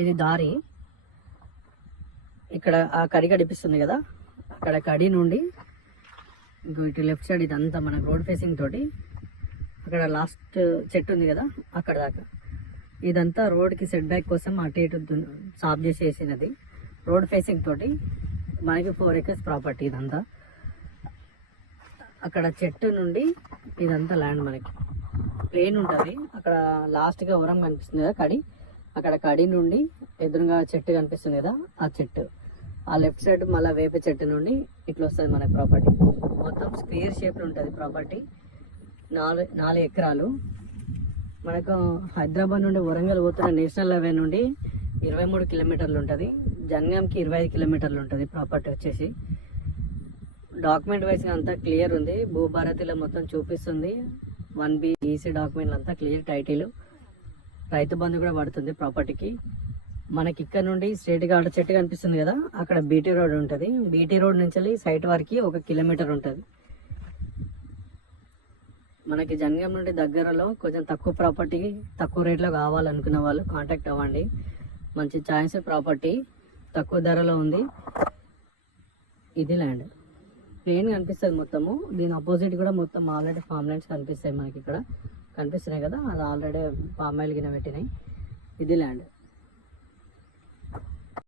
ఇది దారి. ఇక్కడ ఆ కడి కనిపిస్తుంది కదా, అక్కడ కడి నుండి ఇంకో ఇటు లెఫ్ట్ సైడ్ ఇదంతా మనకు రోడ్ ఫేసింగ్ తోటి అక్కడ లాస్ట్ చెట్టు ఉంది కదా అక్కడ దాకా ఇదంతా రోడ్కి సెట్ బ్యాక్ కోసం అటు ఇటు సాఫ్ చేసేసినది. రోడ్ ఫేసింగ్ తోటి మనకి 4 acres ప్రాపర్టీ ఇదంతా. అక్కడ చెట్టు నుండి ఇదంతా ల్యాండ్ మనకి ప్లేన్ ఉంటుంది. అక్కడ లాస్ట్గా ఉరం కనిపిస్తుంది కదా కడి, అక్కడ కడి నుండి ఎదురుగా చెట్టు కనిపిస్తుంది కదా ఆ చెట్టు, ఆ లెఫ్ట్ సైడ్ మళ్ళీ వేప చెట్టు నుండి ఇట్లా వస్తుంది మనకి ప్రాపర్టీ. మొత్తం స్క్వేర్ షేప్లో ఉంటుంది ప్రాపర్టీ. 4 ఎకరాలు. మనకు హైదరాబాద్ నుండి వరంగల్ పోతున్న నేషనల్ హైవే నుండి 23 కిలోమీటర్లు ఉంటుంది. జనగాంకి 25 కిలోమీటర్లు ఉంటుంది ప్రాపర్టీ వచ్చేసి. డాక్యుమెంట్ వైజ్గా అంతా క్లియర్ ఉంది. భూభారతిలో మొత్తం చూపిస్తుంది. 1B ఈసీ డాక్యుమెంట్లు అంతా క్లియర్. టైటిల్, రైతు బంధు కూడా పడుతుంది ప్రాపర్టీకి. మనకి ఇక్కడ నుండి స్ట్రేట్గా ఆడ చెట్టు కనిపిస్తుంది కదా, అక్కడ బీటీ రోడ్ ఉంటుంది. బీటీ రోడ్ నుంచి సైట్ వరకు 1 కిలోమీటర్ ఉంటుంది. మనకి జనగాం నుండి దగ్గరలో కొంచెం తక్కువ ప్రాపర్టీ తక్కువ రేట్లో కావాలనుకున్న వాళ్ళు కాంటాక్ట్ అవ్వండి. మంచి ఛాయిస్ ప్రాపర్టీ, తక్కువ ధరలో ఉంది. ఇది ల్యాండ్ ప్లేన్ కనిపిస్తుంది మొత్తము. దీని ఆపోజిట్ కూడా మొత్తం ఆల్రెడీ ఫామ్ ల్యాండ్స్ కనిపిస్తాయి మనకి. ఇక్కడ కనిపిస్తున్నాయి కదా, అది ఆల్రెడీ పామ్ ఆయిల్ గిన పెట్టినాయి. ఇది ల్యాండ్.